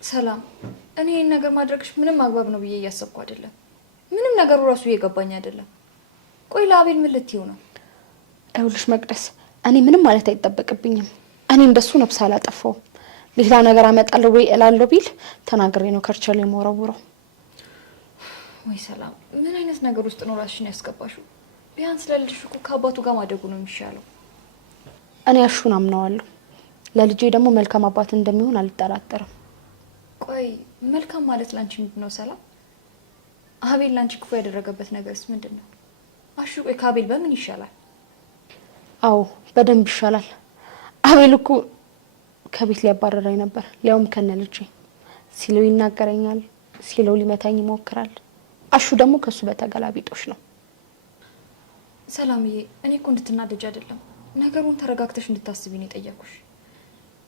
ሰላም እኔ ይሄን ነገር ማድረግሽ ምንም አግባብ ነው ብዬ እያሰብኩ አይደለም። ምንም ነገሩ ራሱ እየገባኝ አይደለም። ቆይ ለአቤል ምን ልትይው ነው? አይውልሽ መቅደስ እኔ ምንም ማለት አይጠበቅብኝም። እኔ እንደሱ ነብስ አላጠፋው። ሌላ ነገር አመጣለሁ ወይ እላለሁ ቢል ተናግሬ ነው ከርቸሌ የምወረውረው። ወይ ሰላም ምን አይነት ነገር ውስጥ ነው ራስሽን ያስገባሽው? ቢያንስ ለልጅሽ እኮ ከአባቱ ጋር ማደጉ ነው የሚሻለው። እኔ አሹን አምነዋለሁ። ለልጄ ደግሞ መልካም አባት እንደሚሆን አልጠራጠርም። ቆይ መልካም ማለት ላንቺ ምንድነው ሰላም? አቤል ላንቺ ክፉ ያደረገበት ነገርስ ምንድነው? አሹ ቆይ ከአቤል በምን ይሻላል? አዎ በደንብ ይሻላል። አቤል እኮ ከቤት ሊያባረረኝ ነበር፣ ሊያውም ከነ ልጄ። ሲለው ይናገረኛል፣ ሲለው ሊመታኝ ይሞክራል። አሹ ደግሞ ከሱ በተገላቢጦሽ ነው። ሰላምዬ እኔ እኮ እንድትናደጅ አይደለም፣ ነገሩን ተረጋግተሽ እንድታስቢ ነው የጠየኩሽ።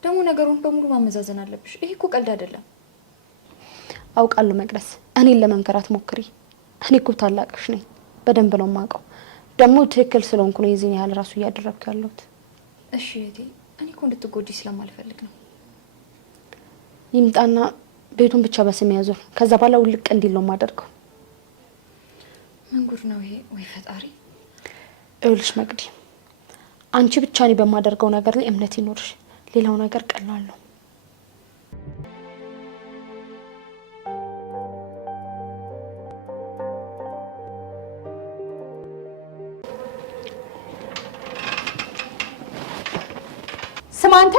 ደግሞ ነገሩን በሙሉ ማመዛዘን አለብሽ። ይሄ እኮ ቀልድ አይደለም። አውቃለሁ መቅደስ፣ እኔን ለመንከራት ሞክሪ። እኔ እኮ ታላቅሽ ነኝ፣ በደንብ ነው የማውቀው። ደግሞ ትክክል ስለሆንኩ ነው የዚህን ያህል ራሱ እያደረግኩ ያለሁት። እሺ እህቴ፣ እኔ እኮ እንድትጎጂ ስለማልፈልግ ነው። ይምጣና ቤቱን ብቻ በስም ያዙር፣ ከዛ በኋላ ውልቅ እንዲል ነው የማደርገው። ምን ጉድ ነው ይሄ? ወይ ፈጣሪ። እውልሽ መቅዲ፣ አንቺ ብቻ እኔ በማደርገው ነገር ላይ እምነት ይኖርሽ። ሌላው ነገር ቀላል ነው። ስማ አንተ፣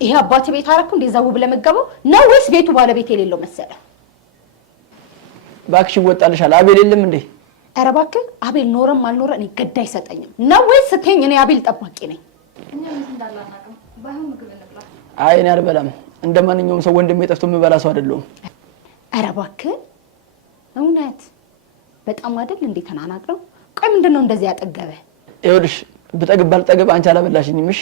ይሄ አባቴ ቤት አረኩ እንደ ዘው ብለህ መገበው ነው ወይስ ቤቱ ባለቤት የሌለው መሰለ? ባክሽ ወጣልሻል። አቤል የለም እንዴ? ኧረ እባክህ አቤል ኖረም አልኖረ እኔ ገድ አይሰጠኝም ነው ወይስ ስትኝ እኔ አቤል ጠባቂ ነኝ? እኛ ምን እንዳላናቀም ባይሆን ምግብ እንብላ። አይ እኔ አልበላም። እንደማንኛውም ሰው ወንድሜ ጠፍቶ የምበላ ሰው አይደለሁም። ኧረ እባክህ እውነት በጣም አይደል እንዴ ተናናቅ ነው። ቆይ ምንድነው እንደዚህ ያጠገበ? ይኸውልሽ ብጠግብ ባልጠግብ አንቺ አላበላሽኝም። እሺ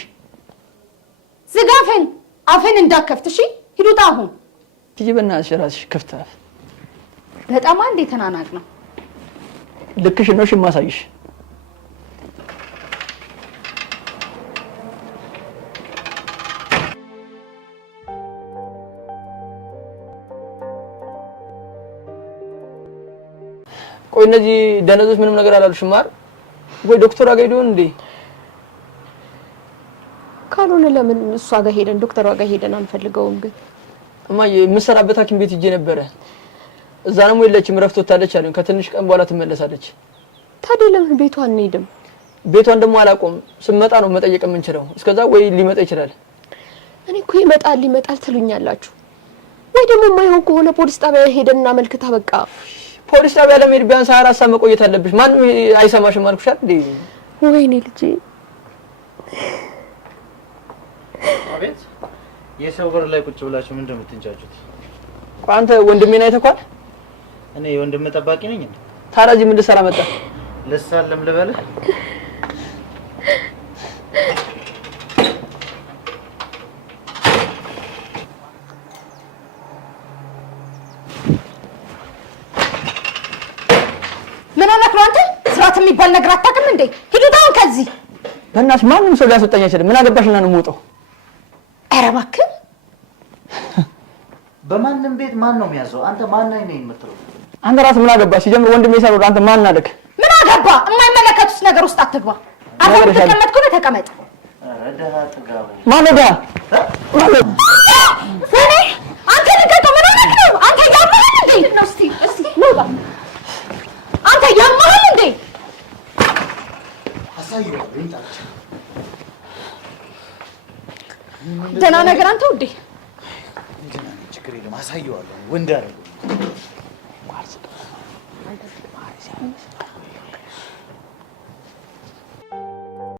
ዝጋፈን አፈን እንዳከፍት። እሺ ሂዱታ አሁን ትጂ በእናትሽ ራስሽ ክፍት አፍ። በጣም አንዴ ተናናቅ ነው። ልክሽ ነው። እሺ ማሳይሽ ቆይ እነዚህ ደነዞች ምንም ነገር አላሉሽም አይደል? ወይ ዶክተር አገኘው እንዴ? ካልሆነ ለምን እሷ ጋር ሄደን ዶክተሯ ጋር ሄደን አንፈልገውም? ግን እማዬ የምሰራበት ሐኪም ቤት ሂጄ ነበረ። እዛ ነው የለችም፣ ረፍት ወጣለች አሉኝ። ከትንሽ ቀን በኋላ ትመለሳለች። ታዲያ ለምን ቤቷ አንሄድም? ቤቷን ደግሞ አላቆም ስመጣ ነው መጠየቅ የምንችለው። እስከዛ ወይ ሊመጣ ይችላል። እኔ እኮ ይመጣል ትሉኛላችሁ። ወይ ደግሞ የማይሆን ከሆነ ፖሊስ ጣቢያ ሄደን እናመልክታ። በቃ ፖሊስ ጣቢያ ለመሄድ ቢያንስ 24 ሰዓት መቆየት አለብሽ። ማንም አይሰማሽም አልኩሽ አይደል? ወይኔ ልጄ። አቤት የሰው በር ላይ ቁጭ ብላችሁ ምን እንደምትንጫጩት? አንተ ወንድሜን አይተኳል? እኔ ወንድም ጠባቂ ነኝ እንዴ? ታዲያ እዚህ ምን ልትሰራ መጣ? ልሳለም ልበልህ? ምን ሆነህ ነው አንተ? ስራት የሚባል ነገር አታውቅም እንዴ? ሂዱታ አሁን ከዚህ። በእናትሽ ማንም ሰው ሊያስወጣኝ አይችልም። ምን አገባሽና ነው የምወጣው? ኧረ እባክህ በማንም ቤት ማን ነው የሚያዘው? አንተ ማን ነህ ነው የምትለው? አንተ ራስህ ምን አገባህ? ሲጀምር ወንድሜ ሳይኖር አንተ ማን አለክ? ምን አገባ? የማይመለከቱት ነገር ውስጥ አትግባ። አሁን ተቀመጥኩ ነው ተቀመጥ። ኧረ ደሃ ጥጋቡ ማን ነው ደሃ? ሰኔ አንተ ልቀቀው። ምን ሆነህ ነው አንተ? ያማህል እንዴ? ነው እስቲ ኖባ አንተ ያማህል እንዴ? አሳየው እንጣጭ ደህና ነገር አንተ ውዴ። እንዴ ችግር የለም አሳየዋለሁ። ወንድ አይደለም